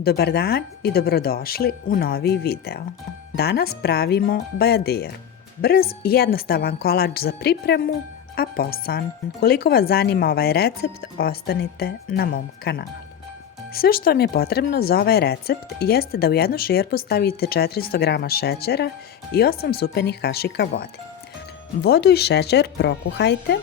Dobar dan i dobrodošli u novi video. Danas pravimo bajaderu. Brz i jednostavan kolač za pripremu, a posan. Koliko vas zanima ovaj recept, ostanite na mom kanalu. Sve što vam je potrebno za ovaj recept jeste da u jednu šerpu stavite 400 g šećera i 8 supenih kašika vode. Vodu i šećer prokuhajte,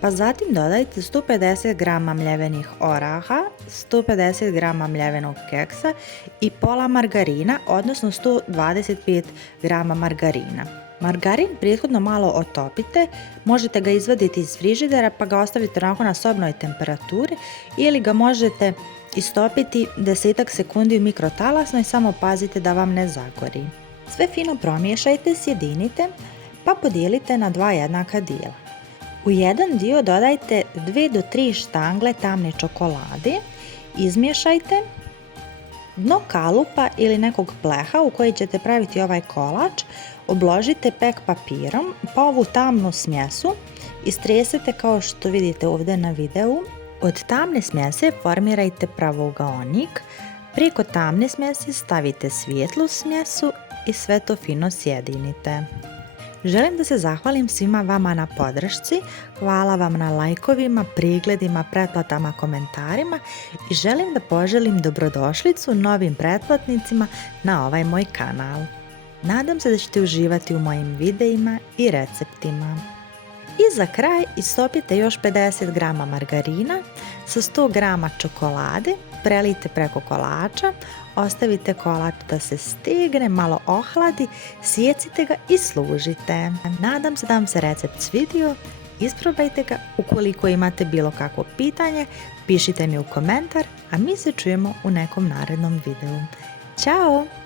pa zatim dodajte 150 g mljevenih oraha, 150 g mljevenog keksa i pola margarina, odnosno 125 g margarina. Margarin prethodno malo otopite, možete ga izvaditi iz frižidera pa ga ostavite onako na sobnoj temperaturi ili ga možete istopiti 10 sekundi u mikrotalasnoj, samo pazite da vam ne zagori. Sve fino promiješajte, sjedinite pa podijelite na dva jednaka dijela. U jedan dio dodajte 2 do 3 štangle tamne čokolade, izmiješajte. Dno kalupa ili nekog pleha u koji ćete praviti ovaj kolač obložite pek papirom, pa ovu tamnu smjesu istresete kao što vidite ovdje na videu. Od tamne smjese formirajte pravougaonik, preko tamne smjese stavite svijetlu smjesu i sve to fino sjedinite. Želim da se zahvalim svima vama na podršci, hvala vam na lajkovima, pregledima, pretplatama, komentarima i želim da poželim dobrodošlicu novim pretplatnicima na ovaj moj kanal. Nadam se da ćete uživati u mojim videima i receptima. I za kraj istopite još 50 g margarina sa 100 g čokolade, prelijte preko kolača, ostavite kolač da se stegne, malo ohladi, sjecite ga i služite. Nadam se da vam se recept svidio, isprobajte ga, ukoliko imate bilo kakvo pitanje, pišite mi u komentar, a mi se čujemo u nekom narednom videu. Ćao!